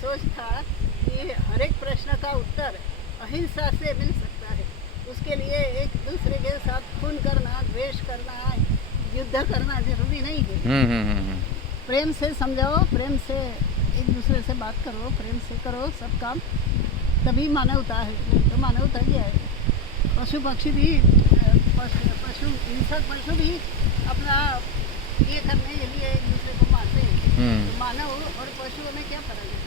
सोच था कि हर एक प्रश्न का उत्तर अहिंसा से मिल सकता है। उसके लिए एक दूसरे के साथ खून करना, द्वेष करना, युद्ध करना जरूरी नहीं है। प्रेम से समझाओ, प्रेम से एक दूसरे से बात करो, प्रेम से करो सब काम, तभी मानवता है। नहीं तो मानवता क्या है? पशु पक्षी भी पशु हिंसक पशु भी अपना ये करने के लिए एक दूसरे को मारते हैं। तो मानव और पशुओं में क्या फर्क है?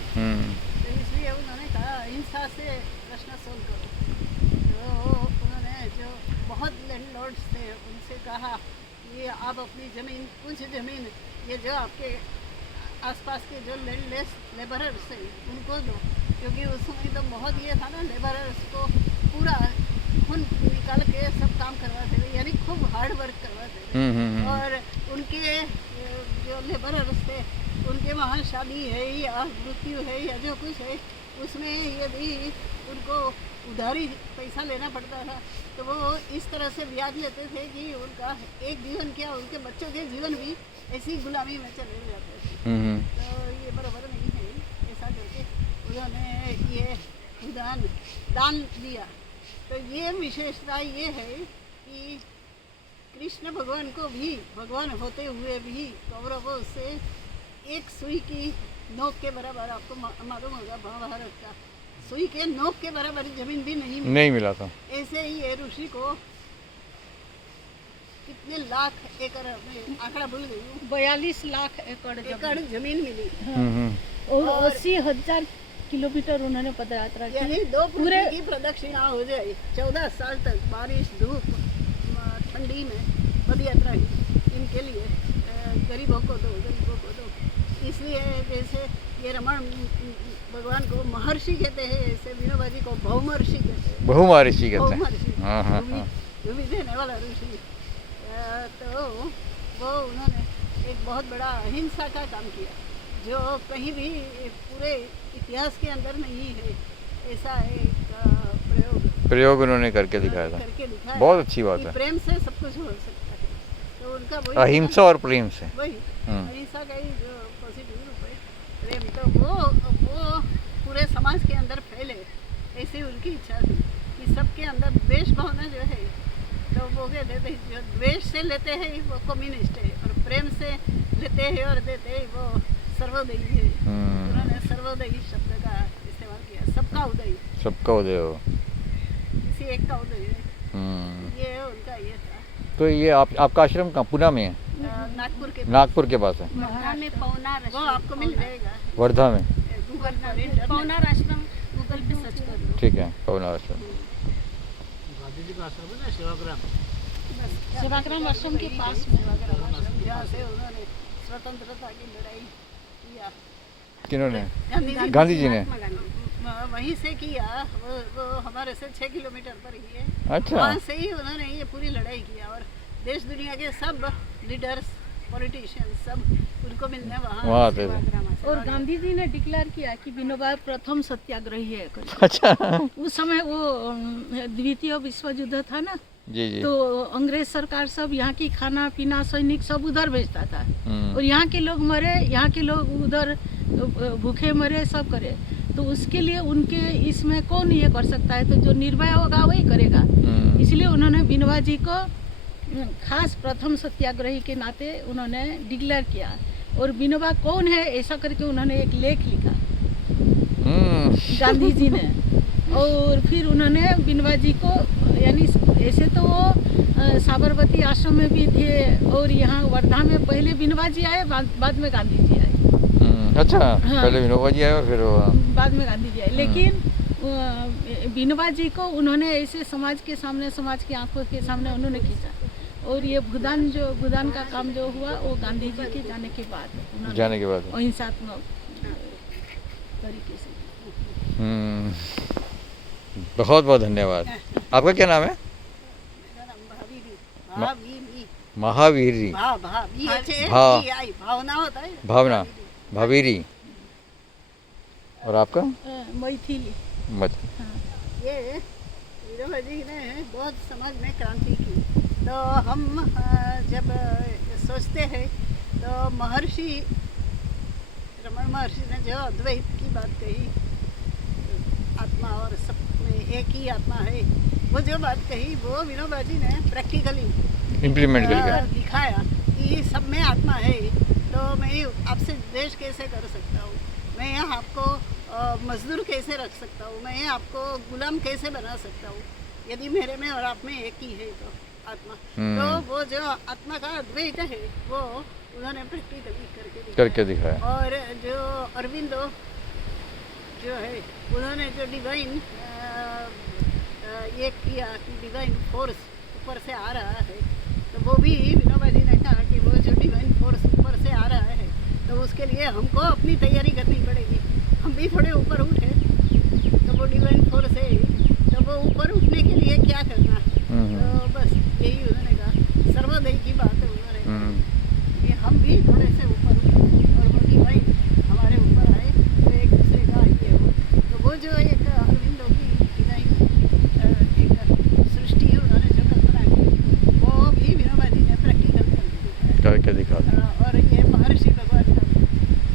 तो इसलिए उन्होंने कहा अहिंसा से प्रश्न सोल्व करो। तो उन्होंने जो बहुत लैंडलॉर्ड्स थे उनसे कहा ये आप अपनी ज़मीन, कुछ ज़मीन ये जो आपके आसपास के जो लैंडलेस लेबरर्स हैं उनको दो, क्योंकि उस समय तो बहुत ये था ना, लेबरर्स को पूरा खून निकाल के सब काम करवाते थे, यानी खूब हार्ड वर्क करवाते थे। और उनके जो लेबरर्स थे उनके वहाँ शादी है या मृत्यु है या जो कुछ है, उसमें यदि उनको उधारी पैसा लेना पड़ता था तो वो इस तरह से ब्याज लेते थे कि उनका एक जीवन क्या, उनके बच्चों के जीवन भी ऐसी गुलामी में चले जाते थे। तो ये बराबर नहीं है। ऐसा करके उन्होंने ये दान दिया। तो ये विशेषता ये है कि कृष्ण भगवान को भी, भगवान होते हुए भी कौरवों से एक सुई की नोक के बराबर, आपको मालूम होगा महाभारत का, सुई के नोक के बराबर जमीन भी नहीं मिला था। ऐसे ही ये ऋषि को कितने लाख एकड़ में, आंकड़ा भूल गई हूँ, 42 लाख एकड़ जमीन मिली। और 80,000 किलोमीटर उन्होंने पदयात्रा की। यानी 2 पूरे की प्रदक्षिणा हो जाए। 14 साल तक बारिश, धूप, ठंडी में पदयात्रा की इनके लिए। गरीबों को दो, गरीबों को दो। इसलिए जैसे ये रमण भगवान को महर्षि कहते हैं, ऐसे विनोबा जी को बहुमहर्षि कहते हैं। बहुमहर्षि कहते हैं। हाँ। जो भी देने वाला ऋषि। तो वो उन्होंने एक बहुत बड़ा अहिंसा का काम किया जो कहीं भी पूरे इतिहास के अंदर नहीं है। ऐसा एक प्रयोग उन्होंने करके दिखाया था। बहुत अच्छी बात है। प्रेम से सब कुछ हो सकता है। तो उनका वही अहिंसा और प्रेम से, वही अहिंसा का ही जो पॉजिटिव रूप है प्रेम, तो वो पूरे समाज के अंदर फैले, ऐसी उनकी इच्छा थी कि सबके अंदर द्वेष भावना जो है, तो वो कहते थे जो द्वेष से लेते हैं वो कम्युनिस्ट है, और प्रेम से लेते हैं और देते हैं वो सर्वोदयी है। उन्होंने सर्वोदयी शब्द का इस्तेमाल किया। सबका उदय हो, किसी एक का उदय है। ये उनका ये था। तो ये आपका आश्रम कहाँ, पुणे में है? नागपुर के पास है। वर्धा में पौनार, वो आपको मिल जाएगा वर्धा में। गूगल पर पौनार आश्रम गूगल पे सर्च कर लो। ठीक है, पौनार आश्रम। गांधी जी का आश्रम है ना, सेवाग्राम आश्रम के पास में। जहाँ से उन्होंने स्वतंत्रता की लड़ाई किया। किन्होंने? गांधी जी ने वहीं से किया। वो हमारे से 6 किलोमीटर पर ही है। अच्छा। वहाँ से ही उन्होंने ये पूरी लड़ाई किया, और देश दुनिया के सब लीडर्स, पॉलिटिशियन सब उनको मिलने वहाँ आते थे। और गांधी जी ने डिक्लेयर किया कि विनोबा प्रथम सत्याग्रही है। अच्छा। उस समय वो द्वितीय विश्व युद्ध था ना, जी। तो अंग्रेज सरकार सब यहाँ की खाना पीना, सैनिक सब उधर भेजता था, और यहाँ के लोग मरे, यहाँ के लोग उधर भूखे मरे, सब करे। तो उसके लिए उनके इसमें कौन ये कर सकता है, तो जो निर्भय होगा वही करेगा। इसलिए उन्होंने विनोबा जी को खास प्रथम सत्याग्रही के नाते उन्होंने डिक्लेयर किया। और विनोबा कौन है ऐसा करके उन्होंने एक लेख लिखा गांधी जी ने। और फिर उन्होंने विनोबा जी को, यानी ऐसे तो वो साबरमती आश्रम में भी थे, और यहाँ वर्धा में पहले विनोबा जी आए, बाद में गांधी जी आए। अच्छा। हाँ। पहले विनोबा जी आए और फिर बाद में गांधी जी आए। लेकिन विनोबा जी को उन्होंने ऐसे समाज के सामने, समाज की आंखों के सामने उन्होंने खींचा। और ये भूदान का काम जो हुआ वो गांधी जी के जाने के बाद अहिंसात्मक तरीके से। बहुत बहुत धन्यवाद। आपका क्या नाम है? महावीर जी। भावना होता है, भावना, भावीरी। और आपका? मैथिली। ये विनोबा जी ने बहुत समाज में क्रांति की। तो हम जब सोचते हैं तो महर्षि रमण महर्षि ने जो अद्वैत की बात कही, आत्मा और सब में एक ही आत्मा है, वो जो बात कही वो विनोबा जी ने प्रैक्टिकली इम्प्लीमेंट करके दिखाया कि सब में आत्मा है, तो मैं आपसे द्वेष कैसे कर सकता हूँ, मैं आपको मजदूर कैसे रख सकता हूँ, मैं आपको गुलाम कैसे बना सकता हूँ, यदि मेरे में और आप में एक ही है तो आत्मा। तो वो जो आत्मा का अद्वैत है वो उन्होंने प्रैक्टिकली करके दिखाया। और जो अरविंदो जो है उन्होंने जो डिवाइन ये किया कि डिवाइन फोर्स ऊपर से आ रहा है, तो वो भी विनोबा जी ने कहा कि वो जो डिवाइन फोर्स ऊपर से आ रहा है तो उसके लिए हमको अपनी तैयारी करनी पड़ेगी, हम भी थोड़े ऊपर उठे तो वो डिवाइन फोर्स है, तो वो ऊपर उठने के लिए क्या करना, तो बस यही उन्होंने कहा, सर्वोदय की बात है उन्होंने कहा कि हम भी थोड़े से ऊपर उठे और वो डिवाइन हमारे ऊपर आए, तो एक दूसरे का ये हो, तो वो जो एक अरविंदो की डिवाइन एक सृष्टि है उन्होंने जो कल्पना की वो भी विनोबा जी ने प्रैक्टिकल करके दिखा और ये महर्षि भगवान का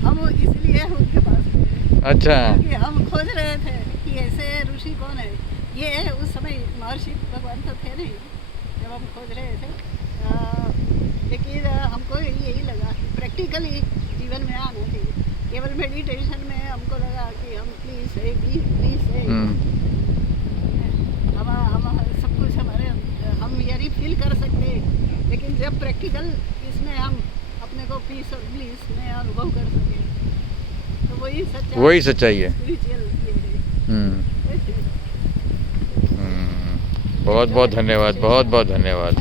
हम इसलिए उनके पास गए, अच्छा क्योंकि हम खोज रहे थे कि ऐसे ऋषि कौन है, ये उस समय महर्षि भगवान तो थे नहीं जब हम खोज रहे थे, लेकिन हमको यही लगा कि प्रैक्टिकली जीवन में आना चाहिए, केवल मेडिटेशन में हमको लगा कि हम प्लीज है प्लीज है, हम सब कुछ हमारे हम यानी फील कर सकते हैं, लेकिन जब प्रैक्टिकल इसमें हम अपने को पीस और ब्लिस में अनुभव कर सके तो वही सच्चाई है। स्पिरिचुअल ये है। बहुत बहुत धन्यवाद, बहुत बहुत धन्यवाद।